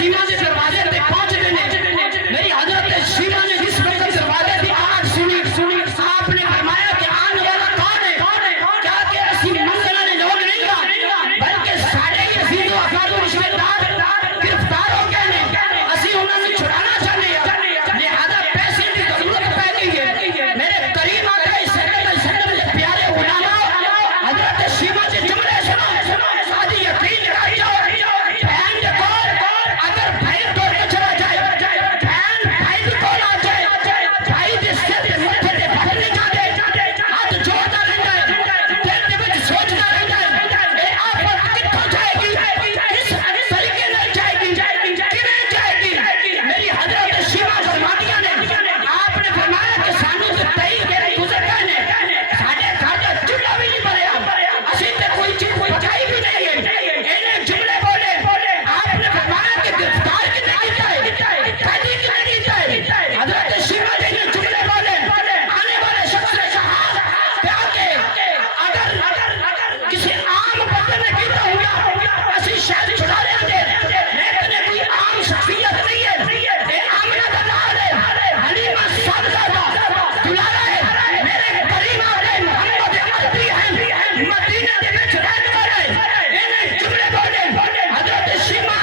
شیما کے دروازے تے پہنچ گئے. میری حضرت شیما نے جس وقت دروازے کی آواز سنی آپ نے فرمایا کہ آنے والا کون ہے؟ کیا کہ اسی منگل والے لوگ نہیں گا بلکہ سارے یزید و افراد و رشتے دار گرفتار ہو گئے ہیں. اسی انہوں نے چھڑانا چاہنے ہیں. لہذا پیسے کی ضرورت پہ گئی ہے. میرے کریم آقا صلی اللہ علیہ وسلم کے پیارے علماء حضرت شیما کے جملے سنو. آدھی یقین رہ جاؤ بہن کے کول اگر بھائی توڑ کے چلا جائے بہن بھائی کے کول آ جائے بھائی کے سر کے متھے تے پھڑنے جاندے ہاتھ جوڑدا رہندا ہے دل دے وچ سوچدا رہندا ہے اے آفت کتھوں جائے گی کس طریقے نال جائے گی کیویں جائے گی. میری حضرت شیما فرماندیاں نے آپ نے فرمایا کہ سانو تے تئی کے گزر گئے نے ساڈے گھر دا چولہا بھی نہیں بلیا اسی تے کوئی چیز پہنچائی بھی نہیں ہے. انہیں جملے بولے آپ نے فرمایا کہ گرفتار کتنے کی جائے قیدی کتنے کی جائے. حضرت شیما جی نے جملے بولے آنے والے شخص نے کہا کہ اگر کسی عام بندے نے کیتا ہوا اسی شاید چھڑا لیں گے لیکن کوئی عام شخصیت نہیں ہے. اے آمنہ کا لال ہے حلیمہ صادقہ کا دلارا ہے میرے کریم آقا محمد عربی ہیں مدینہ دے وچ رہن والے. انہیں جملے بولے حضرت شیما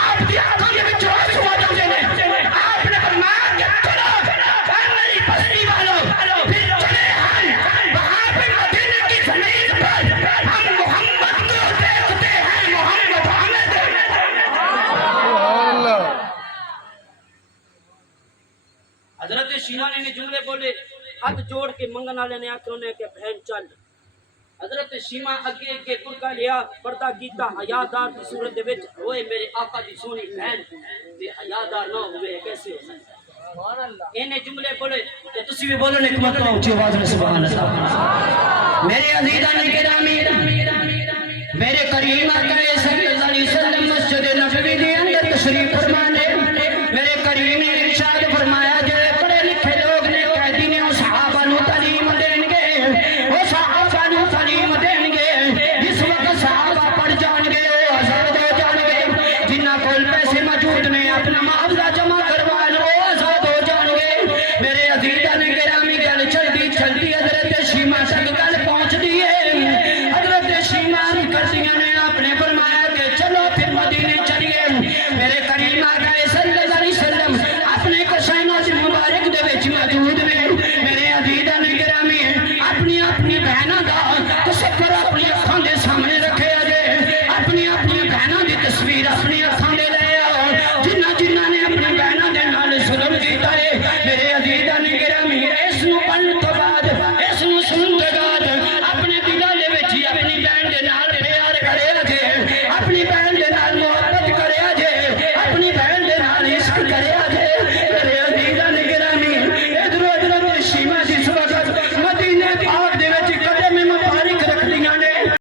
آپ کی آنکھوں کے وچ آنسو آ جاندے نے. آپ نے فرمایا کہ چلو اے میری بستی والوں پھر چلے ہم وہاں پہ مدینہ کی زمین پر ہم محمد کو دیکھتے ہیں. محمد ہمیں حضرت شیما نے جملے بولے ہاتھ جوڑ کے منگن والے نے آکھے انہیں کہ بہن چل. حضرت شیما اگے کے برقع لیا پردہ کیتا حیادار کی صورت دے وچ ہوئے میرے آقا دی سونی بہن تے حیادار نہ ہوئے کیسے ہو سکتا. انہیں جملے بولے کہ تسی بھی بولو نکمت نہ اونچی آواز میں سبحان اللہ. میرے عزیزان گرامی میرے کریم آقا صلی اللہ علیہ وسلم مسجد نبوی دے اندر تشریف فرما نے. میرے کریم نے ارشاد فرمایا جو پڑھے لکھے لوگ نے قیدی نے وہ صحابہ نو تعلیم دیں گے وہ صحابہ نو تعلیم دیں گے. جس وقت صحابہ پڑھ جان گے وہ آزاد ہو جان گے. جنہ کول پیسے موجود نے اپنا معاوضہ جمع کروا لو وہ آزاد ہو جان گے. میرے عزیزان گرامی گل چلتی حضرت شیما تک گل پہنچ دی ہے. حضرت شیما کرسیاں نے آپ نے فرمایا کہ چلو پھر مدینے چلیے. میرے کریم آقا صلی اللہ علیہ وسلم اپنے کشائنات مبارک دے وچ موجود نے. میرے عزیزان گرامی اپنی بہنوں دا تصور اپنی اکھاں دے سامنے رکھے جے. اپنی بہنوں دی تصویر اپنی اکھاں